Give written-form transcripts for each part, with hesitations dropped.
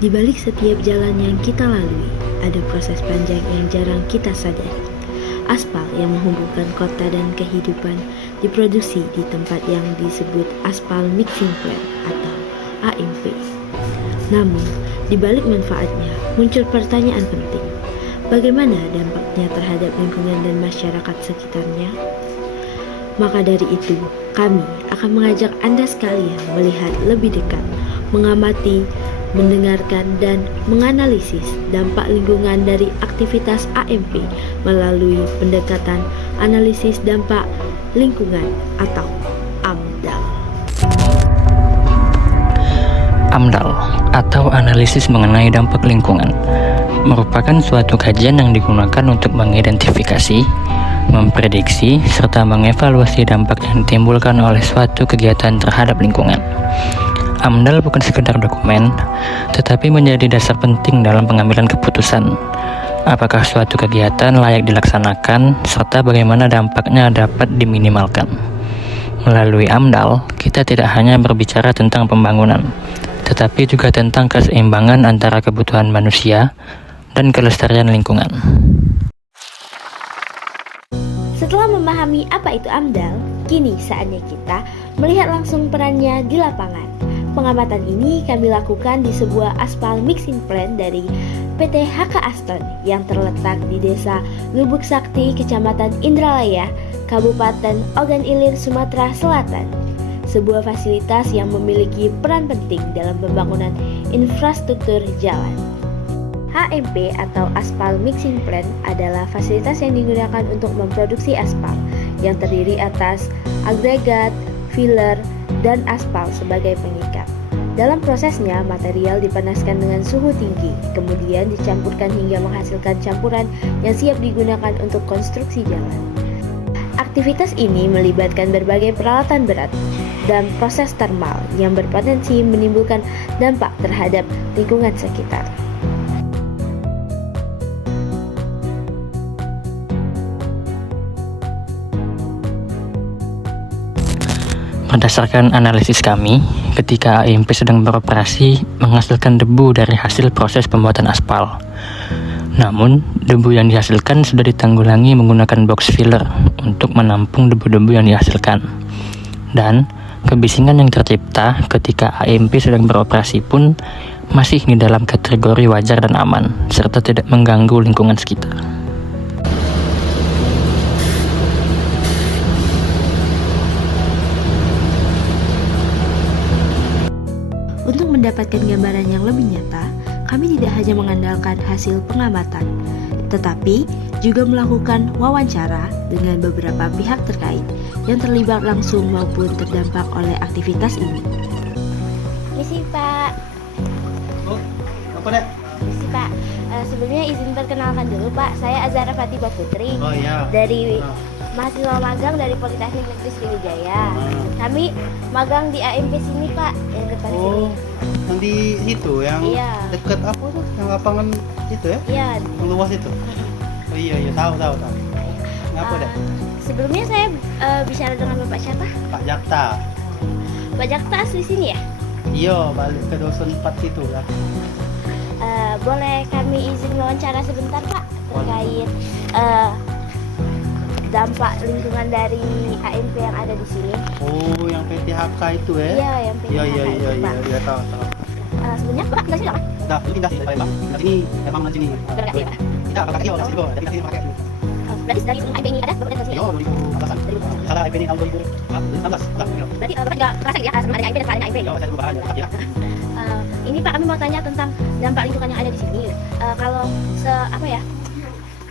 Di balik setiap jalan yang kita lalui, ada proses panjang yang jarang kita sadari. Aspal yang menghubungkan kota dan kehidupan diproduksi di tempat yang disebut Aspal Mixing Plant atau AMP. Namun, di balik manfaatnya muncul pertanyaan penting. Bagaimana dampaknya terhadap lingkungan dan masyarakat sekitarnya? Maka dari itu, kami akan mengajak Anda sekalian melihat lebih dekat, mengamati, mendengarkan, dan menganalisis dampak lingkungan dari aktivitas AMP melalui pendekatan analisis dampak lingkungan atau AMDAL. AMDAL atau analisis mengenai dampak lingkungan merupakan suatu kajian yang digunakan untuk mengidentifikasi, memprediksi, serta mengevaluasi dampak yang ditimbulkan oleh suatu kegiatan terhadap lingkungan. AMDAL bukan sekedar dokumen, tetapi menjadi dasar penting dalam pengambilan keputusan. Apakah suatu kegiatan layak dilaksanakan, serta bagaimana dampaknya dapat diminimalkan. Melalui AMDAL, kita tidak hanya berbicara tentang pembangunan, tetapi juga tentang keseimbangan antara kebutuhan manusia dan kelestarian lingkungan. Setelah memahami apa itu AMDAL, kini saatnya kita melihat langsung perannya di lapangan. Pengamatan ini kami lakukan di sebuah aspal mixing plant dari PT HK Aston yang terletak di Desa Lubuk Sakti, Kecamatan Indralaya, Kabupaten Ogan Ilir, Sumatera Selatan. Sebuah fasilitas yang memiliki peran penting dalam pembangunan infrastruktur jalan. HMP atau Aspal Mixing Plant adalah fasilitas yang digunakan untuk memproduksi aspal yang terdiri atas agregat, filler, dan aspal sebagai pengikat. Dalam prosesnya, material dipanaskan dengan suhu tinggi, kemudian dicampurkan hingga menghasilkan campuran yang siap digunakan untuk konstruksi jalan. Aktivitas ini melibatkan berbagai peralatan berat dan proses termal yang berpotensi menimbulkan dampak terhadap lingkungan sekitar. Berdasarkan analisis kami, ketika AMP sedang beroperasi menghasilkan debu dari hasil proses pembuatan aspal. Namun, debu yang dihasilkan sudah ditanggulangi menggunakan box filler untuk menampung debu-debu yang dihasilkan. Dan, kebisingan yang tercipta ketika AMP sedang beroperasi pun masih di dalam kategori wajar dan aman, serta tidak mengganggu lingkungan sekitar. Untuk mendapatkan gambaran yang lebih nyata, kami tidak hanya mengandalkan hasil pengamatan, tetapi juga melakukan wawancara dengan beberapa pihak terkait yang terlibat langsung maupun terdampak oleh aktivitas ini. Misi Pak. Oh, apa dek? Misi Pak. Sebelumnya izin perkenalkan dulu Pak, saya Azhara Fatibah Putri. Oh iya. Dari mahasiswa magang dari Politeknik Negeri Sriwijaya. Kami magang di AMP sini Pak, yang depan sini. Yang di situ, yang dekat apa tuh? Yang lapangan itu ya? Iya. Yang luas itu. Oh iya, tahu. Ngapa dek? Sebelumnya saya bicara dengan Bapak siapa? Pak Jakta. Pak Jakta asli sini ya? Iya, balik ke dosen 4 situ ya. Boleh kami izin wawancara sebentar Pak terkait dampak lingkungan dari AMP yang ada di sini. Oh, yang PTHK itu ya? Iya, yang PTHK itu, Pak. Iya, tahu. Sebenarnya Bapak tinggal sini nggak, Pak? Nah, ini pindah dari Palembang. Pindah sini, emang di sini. Berangkat ya, Pak? Tidak, kakak iya, masih juga. Tapi sini pakai dulu. Berarti dari AMP ini ada, Bapak datang sini? Iya, 2016-an. Salah IP ini tahun 2016. Berarti Bapak juga kerasa ya, sebelum ada AMP dan sekarang ada AMP? Iya, saya perubahan ya. Ini Pak, kami mau tanya tentang dampak lingkungan yang ada di sini. Kalau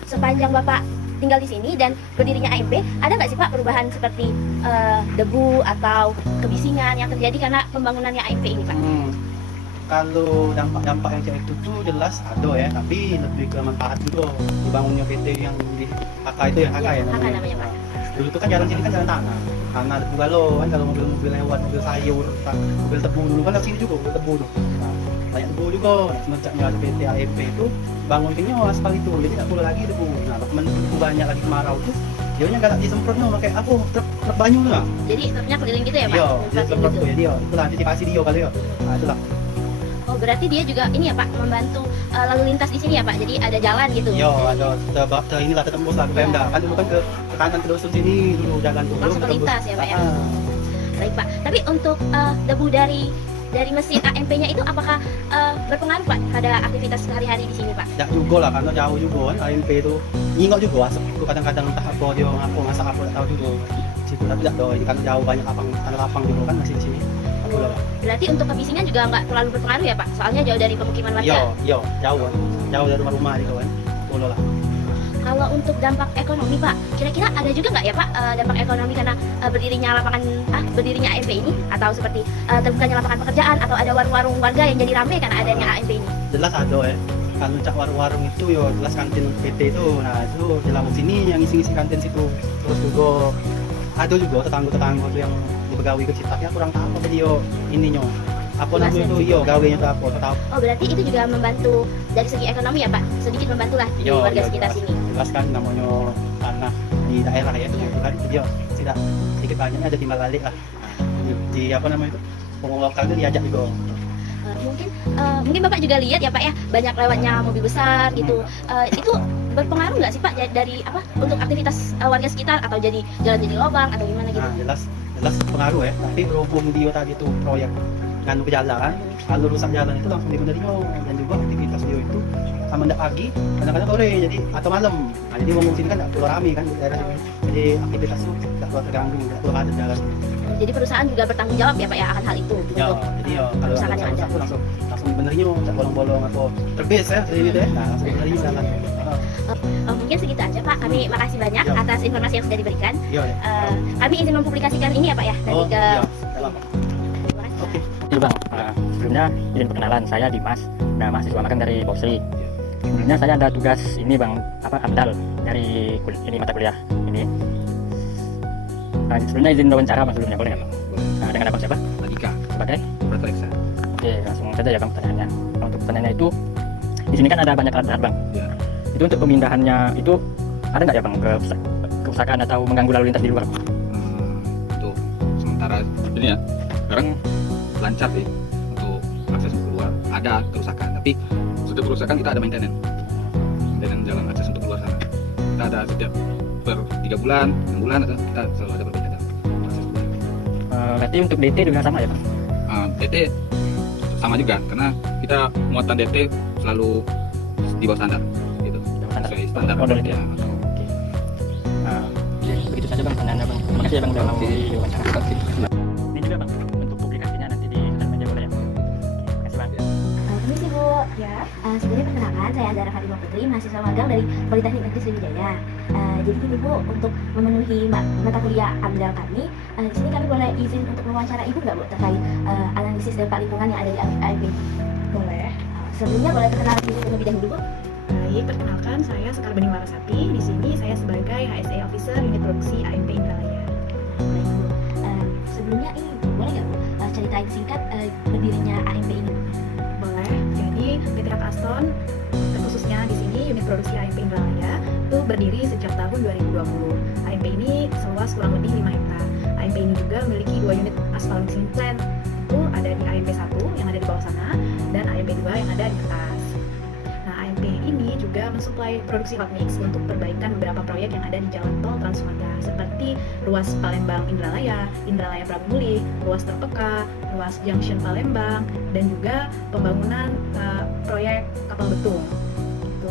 sepanjang Bapak tinggal di sini dan berdirinya AMP, ada nggak sih Pak perubahan seperti debu atau kebisingan yang terjadi karena pembangunannya AMP ini Pak? Kalau dampak yang itu tuh jelas ada ya, tapi lebih ke manfaat juga dibangunnya PT yang di HK itu ya, HK ya namanya Pak. Dulu tuh kan jalan sini kan jalan tanah debu galau kan, kalau mobil lewat, mobil sayur, mobil tebu dulu kan lewat sini juga, mobil tebu tuh. Banyak debu juga, semenjak ada PT AMP itu bangun sini aspal itu, jadi tak perlu lagi debu. Nah, teman debu banyak lagi kemarau tuh, dia nggak disemprot no, pakai apa truk banyu tuh lah. Jadi truknya keliling gitu ya Pak? Iya, dia semprot tuh ya dia, itulah antisipasi dia kali ya. Nah itulah. Oh berarti dia juga ini ya Pak, membantu lalu lintas di sini ya Pak. Jadi ada jalan gitu. Yo, ada inilah tembus lah ke Pemda. Kan dulu kan ke kanan ke dusun sini dulu jalan tuh. Langsung ke lintas ya Pak ya. Baik Pak. Tapi untuk debu dari mesin AMP-nya itu apakah berpengaruh Pak pada aktivitas sehari-hari di sini Pak? Ya juga lah, karena jauh juga kan AMP itu nyingok juga asap itu kadang-kadang entah apa dia ngaku masak apa tak tahu juga. Situ tapi tidak doy, kan jauh banyak tanah lapang juga kan masih di sini. Berarti untuk kebisingan juga nggak terlalu berpengaruh ya Pak? Soalnya jauh dari pemukiman warga. Jauh kan. Jauh dari rumah-rumah itu kan. Pulau lah. Kalau untuk dampak ekonomi Pak, kira-kira ada juga nggak ya Pak dampak ekonomi karena berdirinya AMP ini, atau seperti terbukanya lapangan pekerjaan, atau ada warung-warung warga yang jadi ramai karena adanya AMP ini? Jelas ada ya. Kan cak warung-warung itu yo jelas kantin PT itu. Nah, itu di Lampung sini yang isi-isi kantin situ. Terus juga ada juga tetangga-tetangga tuh yang begawi ke situ, tapi aku kurang tahu apa dia ininya. Apa namanya itu, iya gawenya itu apa, tahu. Oh berarti itu juga membantu dari segi ekonomi ya Pak? Sedikit membantu lah di warga sekitar sini. Jelas kan namanya tanah di daerah ya, itu kan dia tidak sedikit banyaknya ada timbal balik lah. Di apa namanya itu, pengelola lokal itu diajak juga. Mungkin Bapak juga lihat ya Pak ya, banyak lewatnya mobil besar gitu. Itu berpengaruh nggak sih Pak dari untuk aktivitas warga sekitar, atau jadi jalan jadi lubang atau gimana gitu? Nah, jelas pengaruh ya. Tapi berhubung dia tadi itu proyek nganu ke jalan, kalau rusak jalan itu langsung dibenerinnya, dan juga aktivitas dia itu sama ndak pagi, kadang-kadang sore, jadi atau malam. Nah, jadi ngomong sini kan nggak keluar rame kan di daerah sini. Jadi aktivitas itu nggak keluar terganggu, nggak keluar ada jalan. Jadi perusahaan juga bertanggung jawab ya Pak ya akan hal itu. Jadi kalau kerusakan yang ada langsung benerinnya, cak bolong-bolong atau terbes ya, jadi deh. Nah, langsung benerinnya jalan. Mungkin segitu aja Pak. Kami makasih banyak atas informasi yang sudah diberikan. Kami izin mempublikasikan ini ya Pak ya nanti ke. Oke. Iya Bang, sebelumnya izin perkenalan, saya Dimas, mahasiswa magang dari Polsri. Sebelumnya saya ada tugas ini Bang, AMDAL dari mata kuliah ini. Sebelumnya izin wawancara Bang, sebelumnya boleh nggak Bang? Dengan Abang siapa? Adika Sebagai? Pratereksa. Oke, langsung saja ya Bang pertanyaannya. Untuk pertanyaannya itu, di sini kan ada banyak alat berat Bang. Ya. Itu untuk pemindahannya itu ada nggak ya Bang kerusakan atau mengganggu lalu lintas di luar? Untuk sementara ini ya, sekarang lancar sih untuk akses keluar. Ada kerusakan, tapi setiap kerusakan kita ada maintenance jalan akses untuk keluar sana. Kita ada setiap per 3 bulan, 6 bulan atau kita selalu ada perbaikan akses keluar. Berarti untuk DT juga sama ya Bang? DT sama juga, karena kita muatan DT selalu di bawah standar gitu. Sesuai standar. DT. Oke. Begitu saja Bang pertanyaannya Bang. Terima kasih ya Bang udah mau diwawancara. Ini juga Bang untuk publikasinya nanti di sosial media boleh ya? Terima kasih Bang. Permisi Bu. Ya. Sebelumnya perkenalkan, saya Andara Fatimah Putri, mahasiswa magang dari Politeknik Negeri Sriwijaya. Jadi gini Bu, untuk memenuhi mata kuliah AMDAL kami, di sini kami boleh izin untuk mewawancara Ibu nggak Bu terkait analisis dampak lingkungan yang ada di AMP? Boleh. Sebelumnya boleh perkenalan diri terlebih dahulu Bu. Baik, perkenalkan saya Sekar Bening Larasati. Di sini saya sebagai HSE Officer Unit Produksi AMP Indralaya. Baik Bu. Sebelumnya ini boleh nggak Bu ceritain singkat berdirinya AMP ini? Boleh. Jadi PT Hak Aston khususnya di sini unit produksi AMP Indralaya itu berdiri sejak tahun 2020. AMP ini seluas kurang lebih 5 hektar. AMP ini juga memiliki 2 unit aspal mixing plant. Itu ada di AMP 1 yang ada di bawah sana dan AMP 2 yang ada di atas. Nah, AMP ini juga mensuplai produksi hot mix untuk perbaikan beberapa proyek yang ada di jalan tol Trans Sumatera seperti ruas Palembang Indralaya, Indralaya Prabumuli, ruas Terpeka, ruas Junction Palembang, dan juga pembangunan proyek kapal betung. Gitu.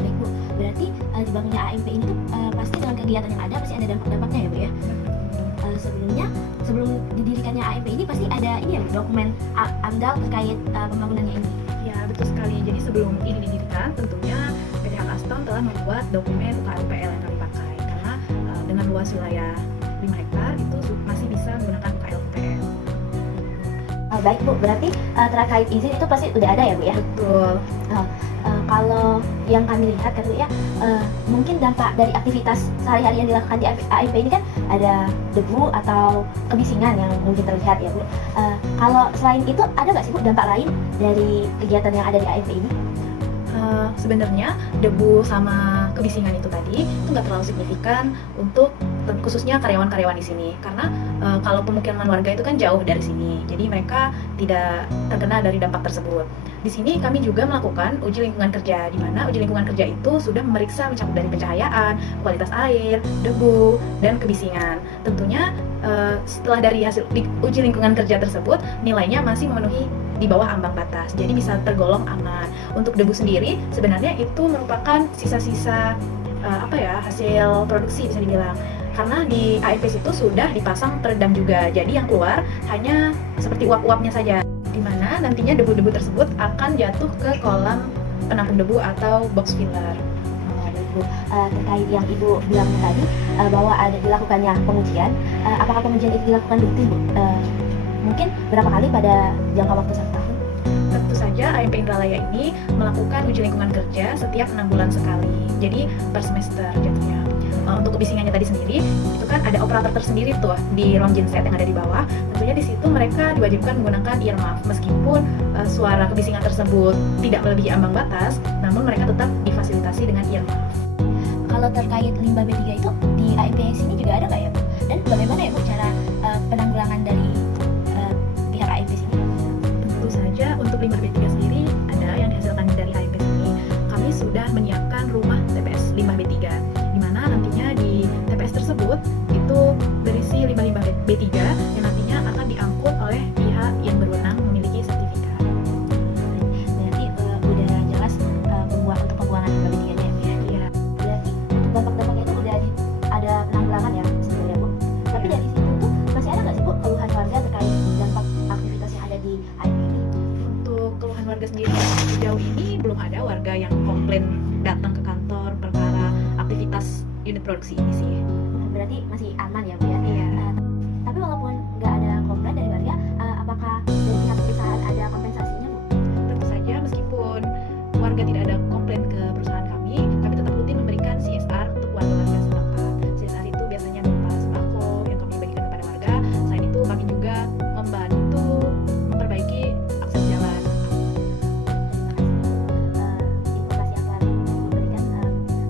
Baik Bu, berarti dibangunnya AMP ini tuh pasti dengan kegiatan yang ada pasti ada dampak-dampaknya ya Bu ya? Sebelum didirikannya AMP ini pasti ada ini ya Bu, dokumen AMDAL terkait pembangunannya ini? Ya, betul sekali. Jadi sebelum ini didirikan, tentunya PT Hak Aston telah membuat dokumen UKL yang kami pakai. Karena dengan luas wilayah 5 hektar itu masih bisa menggunakan UKL. Baik Bu, berarti terkait izin itu pasti udah ada ya Bu ya? Betul. Kalau yang kami lihat kan Bu ya, mungkin dampak dari aktivitas sehari-hari yang dilakukan di AMP ini kan ada debu atau kebisingan yang mungkin terlihat ya Bu. Kalau selain itu ada nggak sih Bu dampak lain dari kegiatan yang ada di AMP ini? Sebenarnya debu sama kebisingan itu tadi itu nggak terlalu signifikan untuk khususnya karyawan-karyawan di sini. Karena kalau pemukiman warga itu kan jauh dari sini, jadi mereka tidak terkena dari dampak tersebut. Di sini kami juga melakukan uji lingkungan kerja, di mana uji lingkungan kerja itu sudah memeriksa mencakup dari pencahayaan, kualitas air, debu, dan kebisingan. Tentunya setelah dari hasil uji lingkungan kerja tersebut, nilainya masih memenuhi di bawah ambang batas, jadi bisa tergolong aman. Untuk debu sendiri sebenarnya itu merupakan sisa-sisa hasil produksi bisa dibilang, karena di AMP itu sudah dipasang peredam juga, jadi yang keluar hanya seperti uap-uapnya saja, di mana nantinya debu-debu tersebut akan jatuh ke kolam penampung debu atau box filler. Bu, terkait yang Ibu bilang tadi bahwa ada dilakukannya pengujian, apakah pengujian itu dilakukan rutin, Bu? Mungkin berapa kali pada jangka waktu 1 tahun? Tentu saja AMP Indralaya ini melakukan uji lingkungan kerja setiap 6 bulan sekali, jadi per semester jatuhnya. Untuk kebisingannya tadi sendiri, itu kan ada operator tersendiri tuh di ruang genset yang ada di bawah. Tentunya di situ mereka diwajibkan menggunakan earmuff, meskipun suara kebisingan tersebut tidak melebihi ambang batas, namun mereka tetap difasilitasi dengan earmuff. Kalau terkait limbah B3 itu di AMP sini juga ada nggak ya, Bu? Dan bagaimana ya, Bu, cara penanggulangan dari pihak AMP sini? Tentu saja untuk limbah B3 sendiri ada yang dihasilkan dari AMP sini. Kami sudah menyiapkan rumah TPS limbah B3, di mana nantinya di TPS tersebut itu berisi limbah-limbah B3 yang nantinya akan diangkut oleh pihak yang berwenang memiliki sertifikat. Berarti udah jelas untuk pembuangan limbah B3-nya ya, Bu, ya? Iya. Berarti untuk dampak-dampaknya itu udah ada penanggulangan ya sebenarnya, Bu. Tapi dari situ tuh masih ada nggak sih, Bu, keluhan warga terkait dampak aktivitas yang ada di AMP ini? Untuk keluhan warga sendiri sejauh ini belum ada warga yang komplain datang ke kantor perkara aktivitas unit produksi ini sih. Berarti masih aman ya, Bu, ya? Iya. Tapi walaupun nggak ada komplain dari warga, apakah dari pihak perusahaan ada kompensasinya, Bu? Tentu saja meskipun warga tidak ada komplain ke perusahaan kami tetap rutin memberikan CSR untuk warga-warga setempat. CSR itu biasanya berupa sembako yang kami bagikan kepada warga. Selain itu kami juga membantu memperbaiki akses jalan. Informasi yang telah Ibu berikan,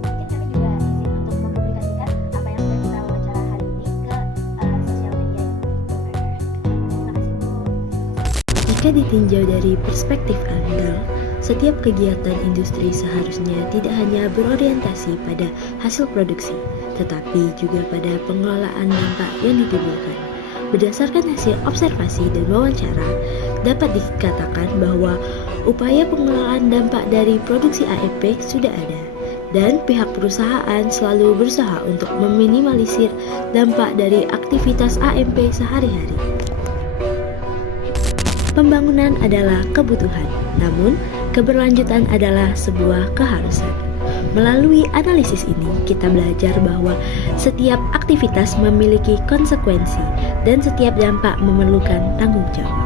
mungkin kami juga izin untuk mempublikasikan apa yang sudah kita wawancara hari ini ke sosial media. Terima kasih, Bu. Jika ditinjau dari perspektif AMDAL, setiap kegiatan industri seharusnya tidak hanya berorientasi pada hasil produksi, tetapi juga pada pengelolaan dampak yang ditimbulkan. Berdasarkan hasil observasi dan wawancara, dapat dikatakan bahwa upaya pengelolaan dampak dari produksi AMP sudah ada, dan pihak perusahaan selalu berusaha untuk meminimalisir dampak dari aktivitas AMP sehari-hari. Pembangunan adalah kebutuhan, namun keberlanjutan adalah sebuah keharusan. Melalui analisis ini, kita belajar bahwa setiap aktivitas memiliki konsekuensi dan setiap dampak memerlukan tanggung jawab.